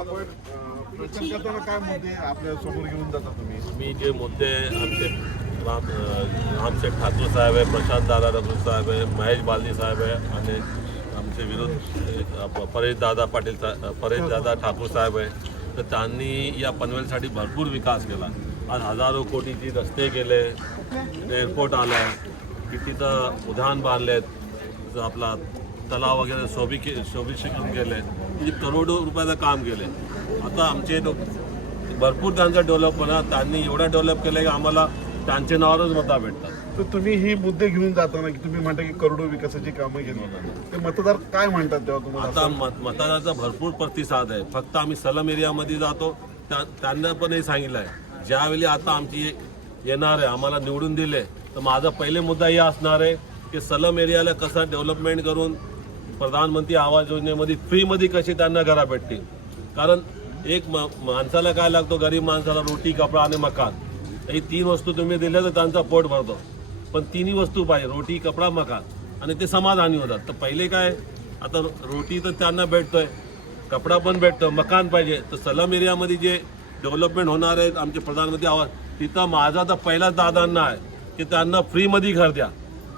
आपण प्रचार करताना काय मुद्दे आपल्या समोर घेऊन जाता तुम्ही? मी जे मुद्दे आमचे रामशेठ ठाकूर साहेब आहे, प्रशांत दादा रघु साहेब आहे, महेश बालदी साहेब आहे आणि आमचे विरोध परेशदादा ठाकूर साहेब आहे. तर त्यांनी या पनवेलसाठी भरपूर विकास केला. आज हजारो कोटीची रस्ते केले, एअरपोर्ट आलं आहे, तिथं उद्यान बांधलेत, जसं आपला तलाव वगैरे शोभिषेकून केले, म्हणजे करोडो रुपयाचं काम केले. आता आमचे भरपूर त्यांचा डेव्हलप होणार. त्यांनी एवढा डेव्हलप केलं की आम्हाला त्यांच्या नावावरच मतं भेटतात. तर तुम्ही ही मुद्दे घेऊन जाताना की तुम्ही म्हणता की करोडो विकासाची कामं केली, ते मतदार काय म्हणतात तेव्हा तुम्हाला? आता मतदाराचा भरपूर प्रतिसाद आहे. फक्त आम्ही सलम एरियामध्ये जातो, त्यांना पण हे सांगितलं आहे, ज्यावेळी आता आमची येणार आहे, आम्हाला निवडून दिले, तर माझा पहिले मुद्दा हे असणार आहे की सलम एरियाला कसं डेव्हलपमेंट करून प्रधानमंत्री आवास योजनेमध्ये फ्रीमध्ये कशी त्यांना घरा भेटतील. कारण एक माणसाला काय लागतो, गरीब माणसाला रोटी, कपडा आणि मकान, ही 3 वस्तू तुम्ही दिल्या तर त्यांचा पोट भरतो. पण 3ही वस्तू पाहिजे, रोटी, कपडा, मकान, आणि ते समाधानी होतात. तर पहिले काय, आता रोटी तर त्यांना भेटतोय, कपडा पण भेटतो, मकान पाहिजे. तर सलम एरियामध्ये जे डेव्हलपमेंट होणार आहे आमचे प्रधानमंत्री आवास, तिथं माझा तर पहिलाच दादांना आहे की त्यांना फ्रीमध्ये घर द्या.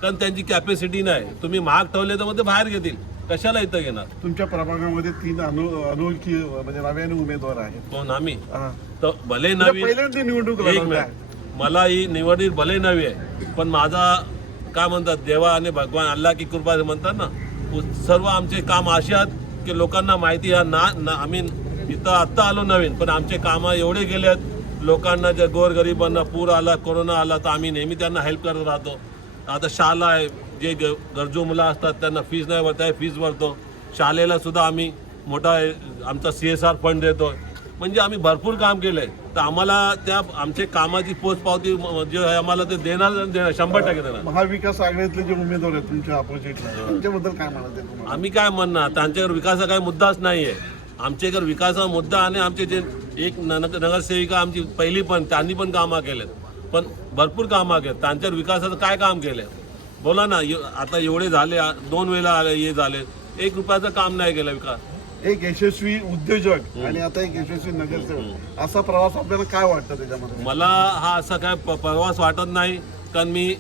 कारण त्यांची कॅपॅसिटी नाही. तुम्ही महाग ठेवले तर मग ते बाहेर घेतील, कशाला इथं घेणार. तुमच्या प्रभागामध्ये 3 अनोळखी म्हणजे नव्याने उमेदवार आहेत. कोण? आम्ही. तर भले नवी पहिल्यांदा निवडणूक एक लढवताय. मिनिट, मला ही निवडणूक भले नवी आहे, पण माझा काय म्हणतात, देवा आणि भगवान अल्लाह की कृपा म्हणतात ना, सर्व आमचे काम असे आहेत की लोकांना माहिती आहे ना. आम्ही इथं आत्ता आलो नवीन, पण आमचे कामं एवढे गेले आहेत. लोकांना जर गोरगरिबांना पूर आला, कोरोना आला, तर आम्ही नेहमी त्यांना हेल्प करत राहतो. आता शाळा आहे, जे गरजू मुलं असतात त्यांना फीज नाही भरता, फीज भरतो. शाळेला सुद्धा आम्ही मोठा आमचा CSR फंड देतो. म्हणजे आम्ही भरपूर काम केलं आहे. तर आम्हाला त्या आमच्या कामाची पोचपावती जे आहे आम्हाला ते देणार 100% देणार. महाविकास आघाडीतले जे उमेदवार आहेत तुमच्या अपोजिटला, त्यांच्याबद्दल काय म्हणत आहे तुम्हाला? आम्ही काय म्हणणार, त्यांच्याकडे विकासाचा काही मुद्दाच नाही आहे. आमच्याकडे विकासाचा मुद्दा, आणि आमचे जे एक नगरसेविका आमची पहिली पण, त्यांनी पण कामं केलेत, पण भरपूर कामं केले. त्यांच्यावर विकासाचं काय काम केलं बोला ना. आता एवढे झाले, 2 वेळेला आले, हे झाले, 1 रुपयाचं काम नाही केलं विकास. एक यशस्वी उद्योजक आणि आता एक यशस्वी नगरसेवक, असा प्रवास आपल्याला काय वाटतं त्याच्यामध्ये? मला हा असा काय प्रवास वाटत नाही. कारण मी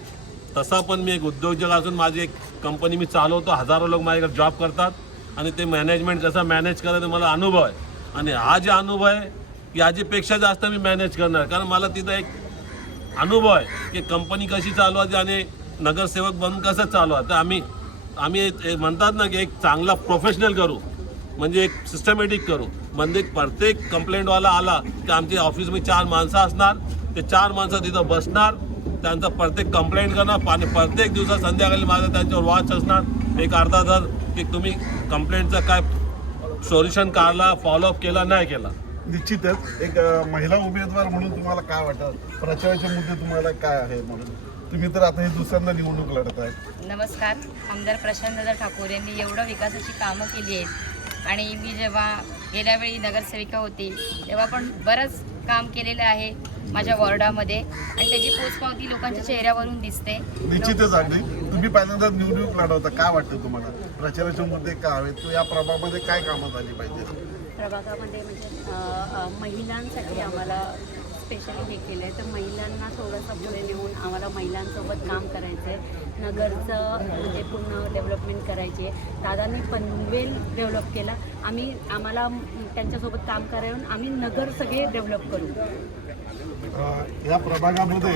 तसा पण मी एक उद्योजक असून माझी एक कंपनी मी चालवतो. हजारो लोक माझ्याकडे जॉब करतात आणि ते मॅनेजमेंट कसं मॅनेज करायचं मला अनुभव आहे. आणि हा जे अनुभव आहे याच्यापेक्षा जास्त मी मॅनेज करणार. कारण मला तिथं एक अनुभव आहे की कंपनी कशी चालवायची आणि नगरसेवक बनून कसं चालवा. तर आम्ही म्हणतात ना की एक चांगला प्रोफेशनल करू, म्हणजे एक सिस्टमॅटिक करू. म्हणजे प्रत्येक कंप्लेंटवाला आला की आमच्या ऑफिसमध्ये 4 माणसं असणार, ते 4 माणसं तिथं बसणार, त्यांचा प्रत्येक कंप्लेंट करणार आणि प्रत्येक दिवसात संध्याकाळी माझा त्यांच्यावर वॉच असणार एक अर्धा तास की तुम्ही कंप्लेंटचं काय सोल्युशन काढला, फॉलोअप केला, नाही केला. निश्चितच एक महिला उमेदवार म्हणून तुम्हाला काय वाटतं, प्रचाराचे मुद्दे तुम्हाला काय आहे म्हणून? तुम्ही तर आता हे दुसऱ्यांदा निवडणूक लढत आहे. नमस्कार. आमदार प्रशांतदादा ठाकूर यांनी एवढं विकासाची कामं केली आहेत, आणि मी जेव्हा गेल्या वेळी नगरसेविका होती तेव्हा पण बरंच काम केलेलं आहे माझ्या वॉर्डामध्ये, आणि त्याची पोचपावती लोकांच्या चेहऱ्यावरून दिसते. निश्चितच. अगदी तुम्ही पहिल्यांदा निवडणूक लढवता, काय वाटतं तुम्हाला प्रचाराचे मुद्दे काय हवेत, या प्रभागामध्ये काय कामं झाली पाहिजे? प्रभागामध्ये म्हणजे महिलांसाठी आम्हाला स्पेशली हे केलं आहे, तर महिलांना थोडंसं पुढे नेऊन आम्हाला महिलांसोबत काम करायचं आहे. नगरचं म्हणजे पूर्ण डेव्हलपमेंट करायची आहे. दादांनी पनवेल डेव्हलप केला, आम्हाला त्यांच्यासोबत काम करावून आम्ही नगर सगळे डेव्हलप करू. या प्रभागामध्ये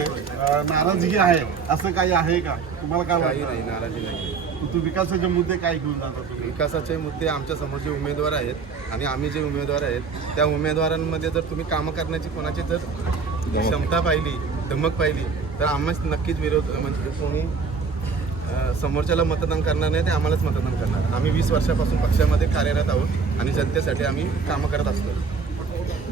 नाराजगी आहे असं काही आहे का? तुम्हाला काय काही वाटतं? नाही, नाराजी नाही. तू विकासाचे मुद्दे काय घेऊन जाता तुम्ही? विकासाचे मुद्दे आमच्या समोर जे उमेदवार आहेत आणि आम्ही जे उमेदवार आहेत त्या उमेदवारांमध्ये जर तुम्ही कामं करण्याची कोणाची जर क्षमता पाहिली, धमक पाहिली, तर आम्हाच नक्कीच विरोध, म्हणजे कोणी समोरच्याला मतदान करणार नाही, ते आम्हालाच मतदान करणार. आम्ही 20 वर्षापासून पक्षामध्ये कार्यरत आहोत आणि जनतेसाठी आम्ही कामं करत असतो.